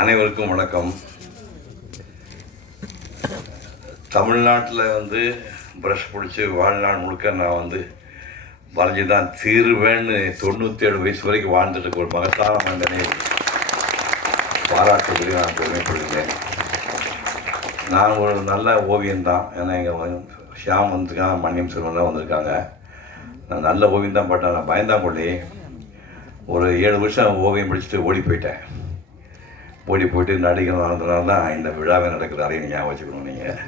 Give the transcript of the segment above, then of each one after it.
அனைவருக்கும் வணக்கம். தமிழ்நாட்டில் ப்ரஷ் பிடிச்சி வாழ்நாள் முழுக்க நான் வரைஞ்சி தான் தீர்வேன்னு 97 வயசு வரைக்கும் வாழ்ந்துட்டு ஒரு மகத்தான மனிதனை பாராட்டுவதில் நான் பெருமைப்படுகிறேன். நான் ஒரு நல்ல ஓவியம்தான். ஏன்னா எங்கள் ஷியாம் வந்திருக்காங்க, மன்னியம் செல்வன்லாம் வந்திருக்காங்க. நான் நல்ல ஓவியம் தான் பட்டேன். நான் பயந்தாங்கொள்ளி ஒரு 7 வருஷம் ஓவியம் படிச்சுட்டு ஓடி போயிட்டு நடிகர் நடந்ததுனால தான் இந்த விழாவே நடக்குது. அதையும் ஞாபகம் வச்சுக்கணும் நீங்கள்.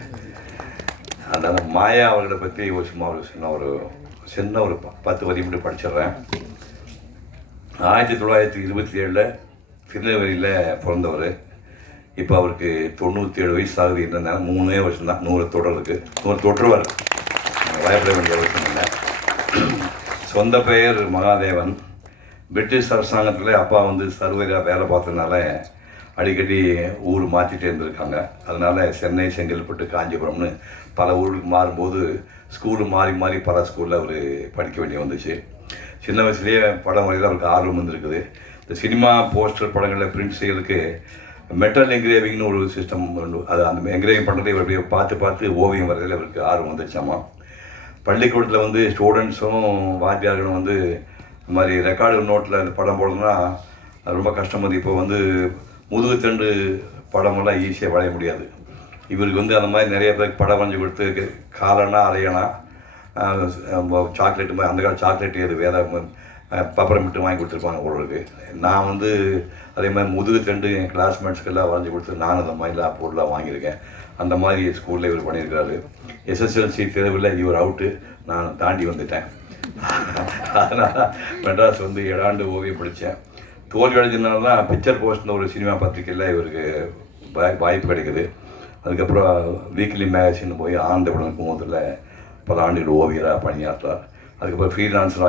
அதனால் மாயா அவர்களை பற்றி ஒரு சின்ன ஒரு 10 வரி மட்டும் படிச்சிடுறேன். 1927 திருநெல்வேலியில் பிறந்தவர். இப்போ அவருக்கு 97 வயசு ஆகுது. என்னென்னா 3 வருஷம் தான் 100 தொடருக்கு. 100 தொற்றுவார், பயப்பட வேண்டிய அவசியம் இல்லை. சொந்த பெயர் மகாதேவன். பிரிட்டிஷ் அரசாங்கத்தில் அப்பா சர்வேராக வேலை பார்த்ததுனால அடிக்கடி ஊர் மாற்றிட்டே இருந்திருக்காங்க. அதனால் சென்னை, செங்கல்பட்டு, காஞ்சிபுரம்னு பல ஊருக்கு மாறும்போது ஸ்கூலு மாறி பல ஸ்கூலில் அவர் படிக்க வேண்டிய வந்துச்சு. சின்ன வயசுலேயே படம் வரையில் அவருக்கு ஆர்வம் வந்துருக்குது. இந்த சினிமா போஸ்டர் படங்களில் பிரிண்ட் செய்யறதுக்கு மெட்டல் என்கிரேவிங்னு ஒரு சிஸ்டம் உண்டு. அது அந்த என்கிரேவிங் பண்ணுறதை இவருடைய பார்த்து ஓவியம் வரையில் அவருக்கு ஆர்வம் வந்துச்சாமா. பள்ளிக்கூடத்தில் ஸ்டூடெண்ட்ஸும் வாத்தியார்களும் இந்த மாதிரி ரெக்கார்டு நோட்டில் இந்த படம் போடணும்னா ரொம்ப கஷ்டம். இப்போ முதுகுத்தண்டு படமெல்லாம் ஈஸியாக வரைய முடியாது. இவருக்கு அந்த மாதிரி நிறைய பேருக்கு படம் வரைஞ்சி கொடுத்து காலனா அரையனா சாக்லேட்டு மாதிரி அந்த கால சாக்லேட் ஏது வேற பப்பரம் விட்டு வாங்கி கொடுத்துருப்பாங்க போடுறதுக்கு. நான் அதே மாதிரி முதுகுத்தண்டு என் கிளாஸ்மேட்ஸ்க்கெல்லாம் வரைஞ்சி கொடுத்து நான் அந்த மாதிரிலாம் பொருளாக வாங்கியிருக்கேன். அந்த மாதிரி ஸ்கூலில் இவர் பண்ணியிருக்காரு. எஸ்எஸ்எல்சி தேர்வில் இவர் அவுட்டு, நான் தாண்டி வந்துட்டேன். அதனால் மெட்ராஸ் 7 ஆண்டு ஓவியம் படித்தேன். தோல்வி அடைஞ்சதுனால தான் பிக்சர் போஸ்ட்னு ஒரு சினிமா பத்திரிக்கையில் இவருக்கு வாய்ப்பு கிடைக்குது. அதுக்கப்புறம் வீக்லி மேகசின் போய் ஆனந்தபுரம் குமுதத்தில் பல ஆண்டுகள் ஓவியராக பணியாற்றார். அதுக்கப்புறம் ஃப்ரீலான்சர்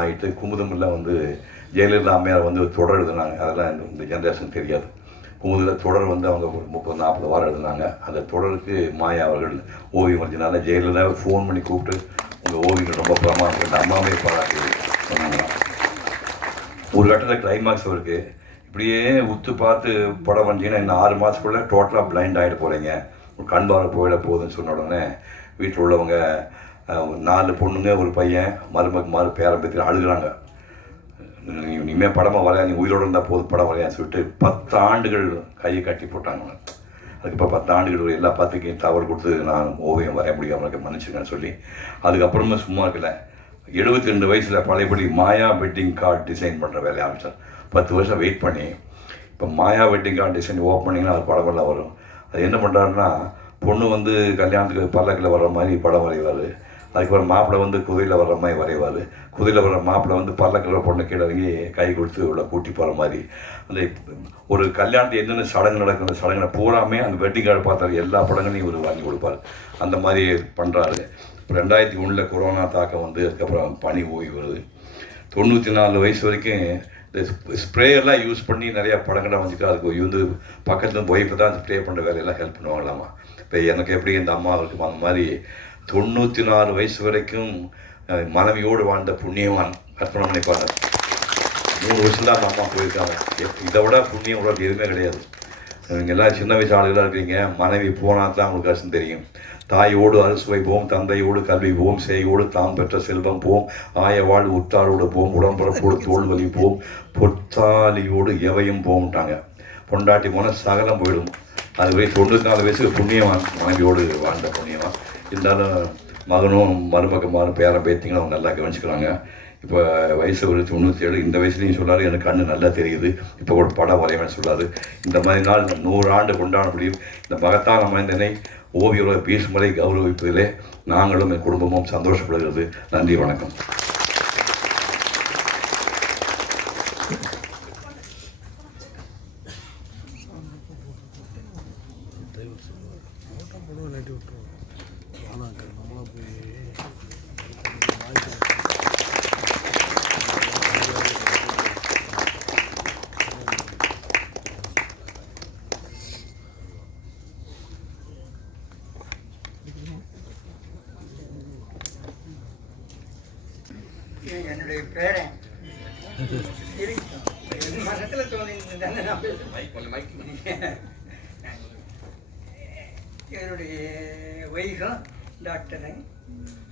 ஆகிட்டு குமுதமில் ஜெயலலிதா அம்மையார் தொடர் எழுதுனாங்க. அதெல்லாம் இந்த ஜென்ரேஷன் தெரியாது. குமுதில் தொடர் அவங்க ஒரு 30-40 வாரம் எழுதுனாங்க. அந்த தொடருக்கு மாயா அவர்கள் ஓவியம் வரைஞ்சனால ஜெயலலிதாவை ஃபோன் பண்ணி கூப்பிட்டு உங்கள் ஓவியங்கள் ரொம்ப பிரமாதம் இந்த அம்மாவே பாராட்டி சொன்னாங்க. ஒரு கட்டத்தில் கிளைமாக்ஸ் அவருக்கு இப்படியே உத்து பார்த்து படம் வந்தீங்கன்னா இன்னும் 6 மாதத்துக்குள்ளே டோட்டலாக பிளைண்ட் ஆகிட போகிறீங்க, ஒரு கண் பார்வை போயிட போகுதுன்னு சொன்ன உடனே வீட்டில் உள்ளவங்க 4 பொண்ணுங்க ஒரு பையன் மருமக்கு பேரம்பேத்தி அழுகிறாங்க. இனிமேல் படமாக வரையா, நீ உயிரோடு இருந்தால் போதும் படம் வரையான்னு சொல்லிட்டு 10 ஆண்டுகள் கையை கட்டி போட்டாங்க. அதுக்கப்புறம் 10 ஆண்டுகள் எல்லா பத்திரிக்கையும் தவறு கொடுத்து நான் ஓவியம் வரைய முடியாமல் மன்னிச்சுங்கன்னு சொல்லி அதுக்கப்புறமா சும்மா இருக்கல 72 வயசில் பழையபடி மாயா வெட்டிங் கார்டு டிசைன் பண்ணுற வேலையை ஆரம்பித்தார். 10 வருஷம் வெயிட் பண்ணி இப்போ மாயா வெட்டிங் கார்டு டிசைன் ஓப்பன் பண்ணிங்கன்னா அது படமெல்லாம் வரும். அது என்ன பண்ணுறாருன்னா பொண்ணு கல்யாணத்துக்கு பல்லக்கில் வர்ற மாதிரி படம் வரைவார். அதுக்கப்புறம் மாப்பிள்ளை குதிரையில் வர்ற மாதிரி வரைவார். குதிரையில் வர்ற மாப்பிள்ளை பல்லக்கில் பொண்ணு கீழே இறங்கி கை கொடுத்து இவ்வளோ கூட்டி போகிற மாதிரி அந்த ஒரு கல்யாணத்துக்கு என்னென்ன சடங்கு நடக்கும் அந்த சடங்குகளை பூராமே அந்த வெட்டிங் கார்டு பார்த்தாரு எல்லா படங்களையும் இவர் வாங்கி கொடுப்பார். அந்த மாதிரி பண்ணுறாரு. 2001 கொரோனா தாக்கம் அதுக்கப்புறம் பனி ஓய்வு வருது. 94 வயசு வரைக்கும் இந்த ஸ்ப்ரேயெல்லாம் யூஸ் பண்ணி நிறையா படங்கள்லாம் அதுக்கு பக்கத்தில் ஒய்ஃபை தான் ஸ்ப்ரே பண்ணுற வேலையெல்லாம் ஹெல்ப் பண்ணுவாங்களாமா. இப்போ எனக்கு எப்படி இந்த அம்மா இருக்கும் அந்த மாதிரி 94 வயசு வரைக்கும் மனைவியோடு வாழ்ந்த புண்ணியவான் கற்பனை பண்ணிப்பாங்க. 3 வருஷம் தான் அந்த அம்மா போயிருக்காங்க. இதை விட புண்ணியம் உடல் எதுவுமே கிடையாது. நீங்கள் எல்லாம் சின்ன வயசு ஆளுகளாக இருக்கீங்க. மனைவி போனால் தான் உங்களுக்கு கஷ்டம் தெரியும். தாயோடு அறுசுவை போம், தந்தையோடு கல்வி போம், சேயோடு தாம் பெற்ற செல்வம் போம், ஆயவாள் உற்றாரோடு போம், உடம்புறப்போடு தோல்வலி போம், பொற்றாலியோடு எவையும் போம்ட்டாங்க. பொண்டாட்டி போனால் சகலம் போயிடும். அதுவே 94 வயசுக்கு புண்ணியவான், மனைவியோடு வாழ்ந்த புண்ணியவான். இருந்தாலும் மகனும் மருமகமாரும் பேரன் பேத்திங்களும் அவங்க நல்லா கவனிச்சுக்கிறாங்க. இப்போ வயசு ஒரு 97. இந்த வயசுலையும் சொல்லாரு எனக்கு கண்ணு நல்லா தெரியுது, இப்போ ஒரு படம் வரைவேன்னு சொல்லாரு. இந்த மாதிரி நாள் 100 ஆண்டு கொண்டாட முடியும். இந்த மகத்தான மனிதனை ஓவியோட பீஷ்மரை கௌரவிப்பதிலே நாங்களும் என் குடும்பமும் சந்தோஷப்படுகிறது. நன்றி, வணக்கம். என்னுடைய பேரன் மனசில் தோணிட்டு தானே நான் இவருடைய ஒய்ஃபும் டாக்டரு,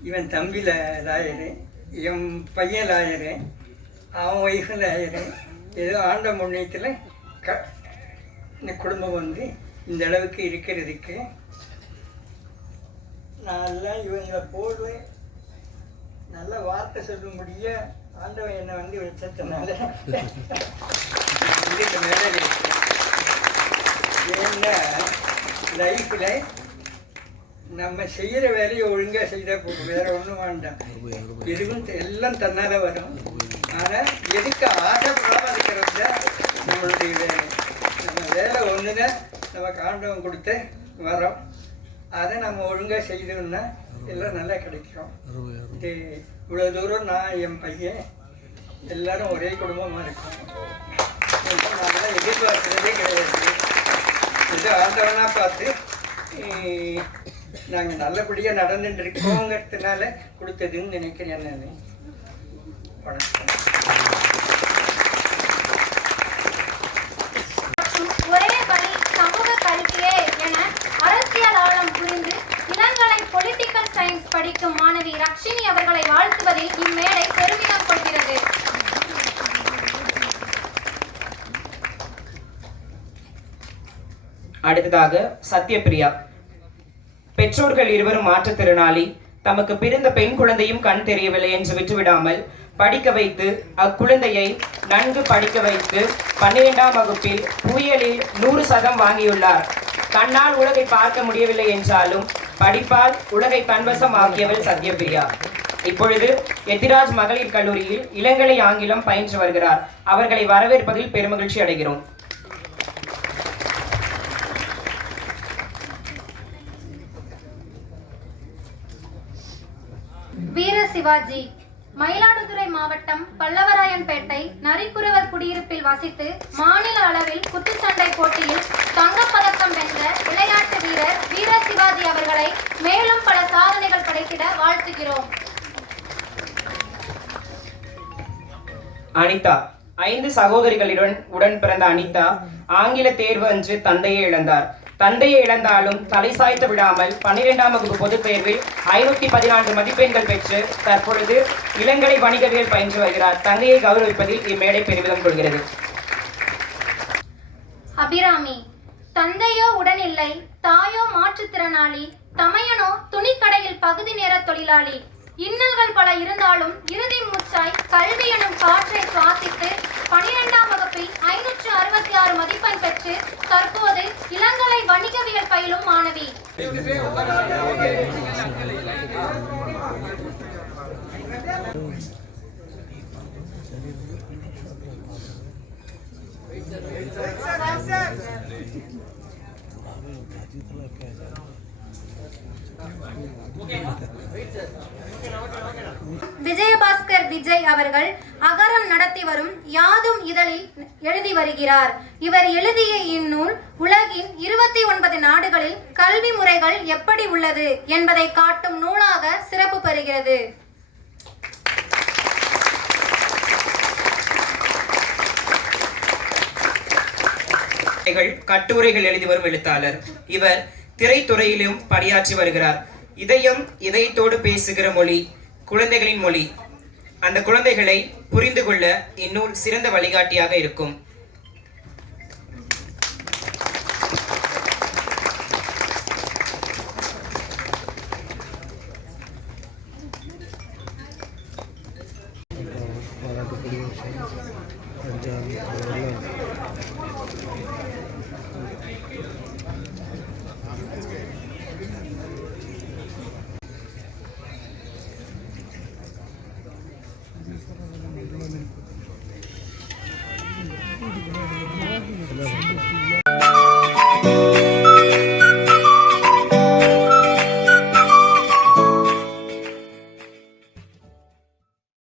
இவன் தம்பி லாயரு, என் பையன் லாயரு, அவன் ஒய்ஃபும் லாயரு. ஏதோ ஆண்ட முன்னயத்தில் இந்த குடும்பம் வந்து இந்த அளவுக்கு இருக்கிறதுக்கு நான் இவங்களை போல நல்ல வார்த்தை சொல்ல முடிய ஆண்டவன் என்னை வந்து வச்சதுனால இந்த மேலே இருக்கேன். ஏன்னா லைஃப்பில் நம்ம செய்கிற வேலையை ஒழுங்காக செய்தால் போகும், வேறு ஒன்றும் வேண்டாம். எதுவும் எல்லாம் தன்னால் வரும். ஆனால் எதுக்கு ஆசைப்படாமல் இருக்கிறது தான் நம்மளுடைய வேலை. நம்ம வேலை ஒன்று தான் நமக்கு ஆண்டவன் கொடுத்த வரோம். அதை நம்ம ஒழுங்காக செய்தோம்னா எல்லாம் நல்லா கிடைக்கும். இது இவ்வளோ தூரம் நான் என் பையன் எல்லாரும் ஒரே குடும்பமாக இருக்கும். நாங்களாம் எதிர்பார்க்குறதே கிடையாது. இது ஆண்டவனாக பார்த்து நாங்கள் நல்லபடியாக நடந்துட்டு இருக்கோங்கிறதுனால கொடுத்ததுன்னு நினைக்கிறேன். நான் வணக்கம். ஒரே வழி சமூக கல்வியே என அரசியல் ஆழம் புரிந்து இளங்கலை பொலிட்டிக்கல் சயின்ஸ் படிக்கும் மாணவி ரக்ஷினி அவர்களை வாழ்த்துவதில் இம்மேடை பெருமிதம் கொள்கிறது. அடுத்ததாக சத்யபிரியா. பெற்றோர்கள் இருவரும் மாற்றுத்திறனாளி. தமக்கு பிறந்த பெண் குழந்தையும் கண் தெரியவில்லை என்று விட்டுவிடாமல் படிக்க வைத்து அக்குழந்தையை நன்கு படிக்க வைத்து 12ஆம் வகுப்பில் புயலில் 100% வாங்கியுள்ளார். கண்ணால் உலகை பார்க்க முடியவில்லை என்றாலும் படிப்பால் உலகை கண்வசம் ஆக்கியவள் சத்யபிரியா. இப்பொழுது எத்திராஜ் மகளிர் கல்லூரியில் இளங்கலை ஆங்கிலம் பயின்று வருகிறார். அவர்களை வரவேற்பதில் பெருமகிழ்ச்சி அடைகிறோம். வீர சிவாஜி மயிலாடுதுறை மாவட்டம் பல்லவராயன்பேட்டை நரிக்குறவர் குடியிருப்பில் வசித்து மாநில அளவில் குத்துச்சண்டை போட்டியில் தங்கப்பதக்கம் வென்ற விளையாட்டு வீரர் வீர சிவாஜி அவர்களை மேலும் பல சாதனைகள் படைத்திட வாழ்த்துகிறோம். அனிதா. 5 சகோதரிகளுடன் உடன் பிறந்த அனிதா ஆங்கில தேர்வு அன்று தந்தையை இழந்தார். தந்தையை இழந்தாலும் தலை சாய்த்து விடாமல் 12ஆம் வகுப்பு பொதுத் தேர்வில் 514 மதிப்பெண்கள் பெற்று தற்பொழுது இளங்கலை வணிகவியல் பயின்று வருகிறார். தங்கையை கௌரவிப்பதில் இம்மேடை பெருமிதம் கொள்கிறது. அபிராமி. தந்தையோ உடனில்லை, தாயோ மாற்றுத்திறனாளி, தமையனோ துணிக்கடையில் பகுதி நேர தொழிலாளி. இன்னல்கள் பல இருந்தாலும் இறுதி மூச்சாய் கல்வி எனும் காற்றை சுவாசித்து 12ஆம் வகுப்பில் 566 மதிப்பெண் பெற்று தற்போது இளங்கலை வணிகவியல் பயிலும் மாணவி. விஜயபாஸ்கர் விஜய் அவர்கள் அகரம் நடத்தி வரும் யாதும் இதழில் எழுதி வருகிறார். இவர் எழுதிய இந்நூல் உலகின் 29 நாடுகளில் கல்வி முறைகள் எப்படி உள்ளது என்பதை காட்டும் நூலாக சிறப்பு பெறுகிறது. கட்டுரைகள் எழுதி வரும் எழுத்தாளர். இவர் திரைத்துறையிலும் பணியாற்றி வருகிறார். இதயத்தோடு பேசுகிற மொழி குழந்தைகளின் மொழி. அந்த குழந்தைகளை புரிந்து கொள்ள இந்நூல் சிறந்த வழிகாட்டியாக இருக்கும்.